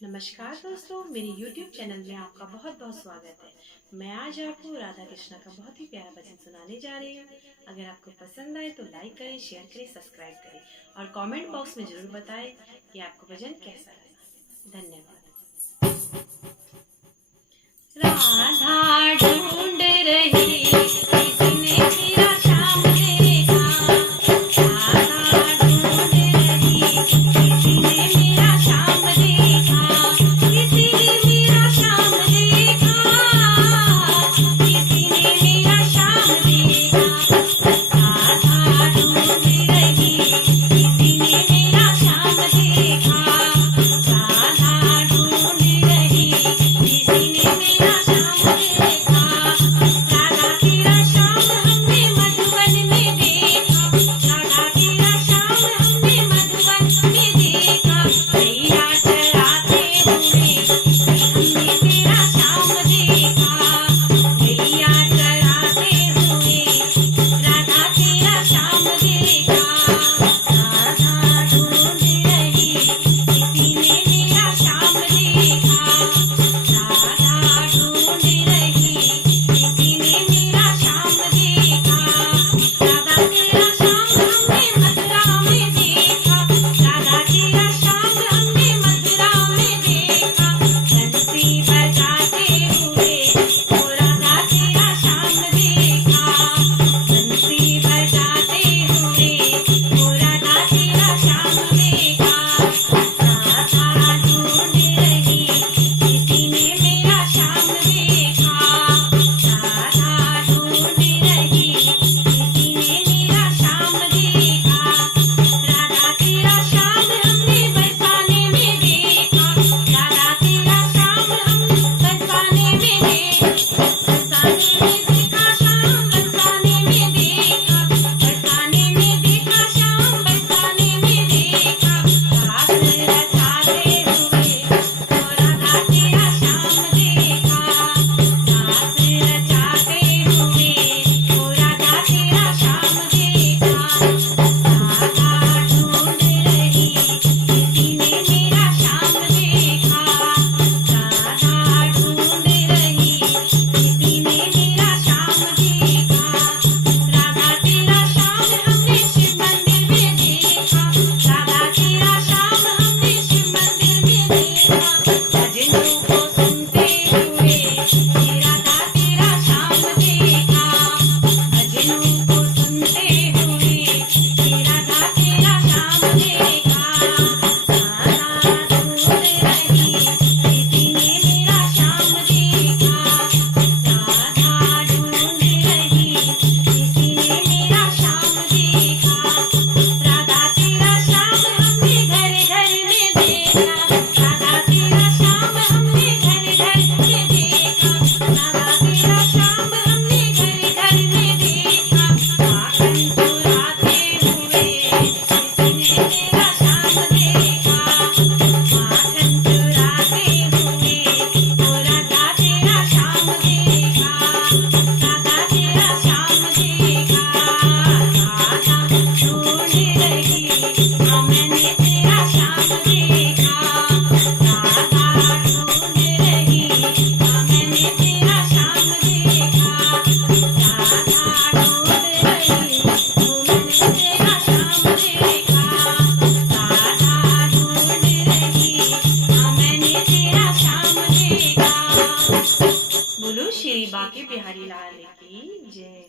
नमस्कार दोस्तों, मेरे YouTube चैनल में आपका बहुत बहुत स्वागत है। मैं आज आपको राधा कृष्णा का बहुत ही प्यारा भजन सुनाने जा रही हूँ। अगर आपको पसंद आए तो लाइक करें, शेयर करें, सब्सक्राइब करें और कमेंट बॉक्स में जरूर बताएं कि आपको भजन कैसा लगा। धन्यवाद। राधा ढूंढ रही किसने मेरा श्याम देखा, राधा ढूंढ रही किसने मेरा श्याम देखा, किसी ने मेरा श्याम देखा, किसी ने मेरा श्याम देखा। राधा ढूंढ रही किसी ने मेरा श्याम देखा, राधा ढूंढ रही किसी ने मेरा श्याम देखा। राधा तेरा श्याम हमने मधुवन में देखा, राधा तेरा श्याम हमने मधुवन में देखा। गैया चराते हुए हमने तेरा श्याम देखा, गैया चराते हुए राधा तेरा श्याम देखा। राधा ढूंढ रही किसी ने मेरा श्याम देखा, राधा ढूंढ रही किसी ने मेरा श्याम देखा। राधा तेरा श्याम हमने मथुरा में देखा, राधा तेरा श्याम हमने मथुरा में देखा। बंसी बजाते हुए ओ राधा तेरा श्याम देखा, बंसी बजाते हुए ओ राधा तेरा श्याम देखा। राधा ढूंढ रही किसी ने मेरा श्याम देखा, राधा ढूंढ रही किसी ने मेरा श्याम देखा। राधा तेरा श्याम हमने बरसाने में देखा, राधा तेरा श्याम हमने बरसाने में देखा, बरसाने में देखा श्याम, बरसाने में देखा, बरसाने में देखा श्याम, बरसाने में देखा। रास रचाते हुए ओ राधा तेरा श्याम देखा, रास रचाते हुए ओ राधा तेरा श्याम देखा। राधा ढूंढ रही किसी ने मेरा श्याम देखा, राधा ढूंढ रही किसी ने मेरा श्याम देखा। राधा तेरा श्याम हमने शिव मंदिर में देखा, राधा तेरा श्याम हमने शिव मंदिर में देखा। भजनों को सुनते हुए राधा तेरा श्याम देखा, भजनों को सुनते हुए राधा तेरा श्याम देखा। राधा ढूंढ रही किसी ने मेरा श्याम देखा, राधा ढूंढ रही किसी ने मेरा श्याम देखा। राधा तेरा श्याम हमने घर घर में देखा, राधा तेरा श्याम हमने घर घर में देखा, राधा तेरा श्याम हमने घर घर में देखा। माखन चुराते हुए किसी ने मेरा श्याम देखा, माखन चुराते हुए ओ राधा तेरा श्याम देखा, राधा तेरा श्याम देखा। राधा ढूंढ रही हाँ मैंने तेरा श्याम देखा, राधा ढूंढ रही हाँ मैंने तेरा श्याम देखा। राधा ढूंढ रही ओ मैंने तेरा श्याम देखा, राधा ढूंढ रही हाँ मैंने तेरा श्याम देखा। बोलो श्री बांके बिहारी लाल की जय।